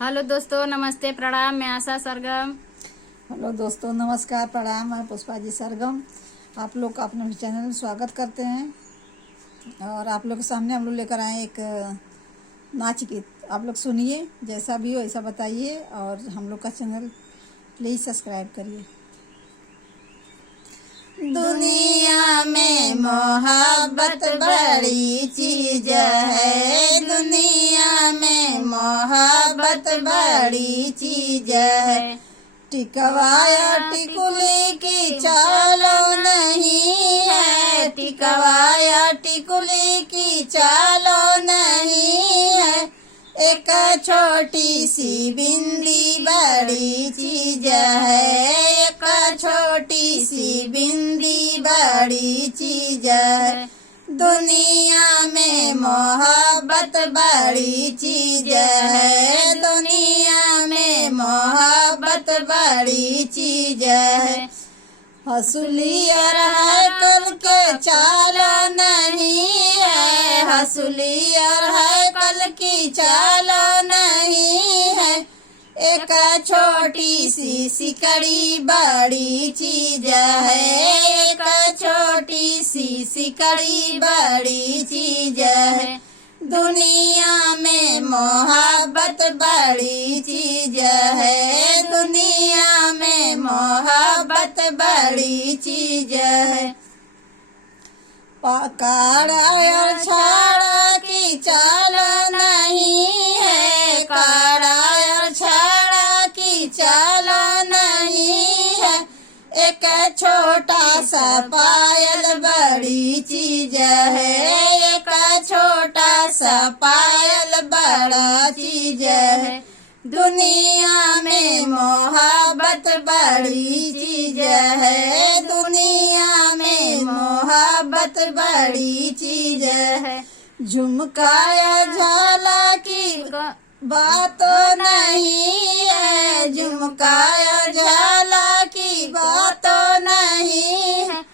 Hello दोस्तों, नमस्ते, प्रणाम। मैं आशा सरगम। हेलो दोस्तों, नमस्कार, प्रणाम। मैं पुष्पा जी सरगम आप लोग का अपने चैनल में स्वागत करते हैं। और आप लोग के सामने हम लोग लेकर आए एक नाच गीत। आप लोग सुनिए, जैसा भी हो ऐसा बताइए और हम लोग का चैनल प्लीज़ सब्सक्राइब करिए। दुनिया में मोहब्बत बड़ी चीज है, दुनिया में मोहब्बत बड़ी चीज है। टिकवाया टिकुली की चालो नहीं है, टिकवाया टिकुली की चालो नहीं है। एक छोटी सी बिंदी बड़ी चीज है, एक छोटी सी बिंदी बड़ी चीज है। दुनिया में मोहब्बत बड़ी चीज है, दुनिया में मोहब्बत बड़ी चीज है। हसूली और हैकल के चालो नहीं है, हसूली और हैकल की चालो नहीं है। एक छोटी सी सिकड़ी बड़ी चीज है, एक छोटी सी सिकड़ी बड़ी चीज है। दुनिया में मोहब्बत बड़ी चीज है, दुनिया में मोहब्बत बड़ी चीज है। काड़ा और छाड़ा की चालो नहीं है, काड़ा और छाड़ा की चालो नहीं है। एक छोटा सा पायल बड़ी चीज है, एक छोटा सा पायल बड़ा चीज है। दुनिया में मोहब्बत बड़ी चीज है, दुनिया में मोहब्बत बड़ी चीज है। झुमकाया झाला की बात नहीं है, झुमकाया झाला की बात नहीं है।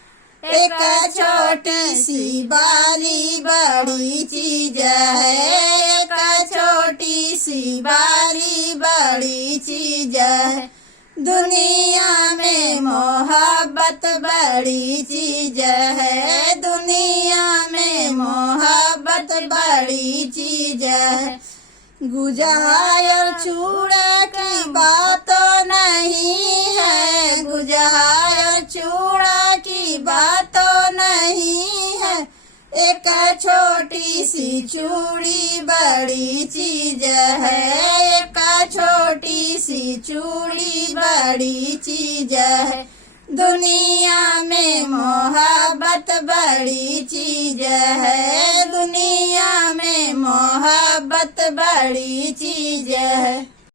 एक छोटी सी बाली बड़ी चीज है, एक छोटी सी बाली बड़ी चीज है। दुनिया में मोहब्बत बड़ी चीज है, दुनिया में मोहब्बत बड़ी चीज है। गुजहायर चूड़ा की बात नहीं है, गुजहायर चूड़ा की बात नहीं है। एक छोटी सी चूड़ी बड़ी चीज है, एक छोटी सी चूड़ी बड़ी चीज है। दुनिया में मोहब्बत बड़ी चीज है, दुनिया में मोहब्बत बड़ी चीज है।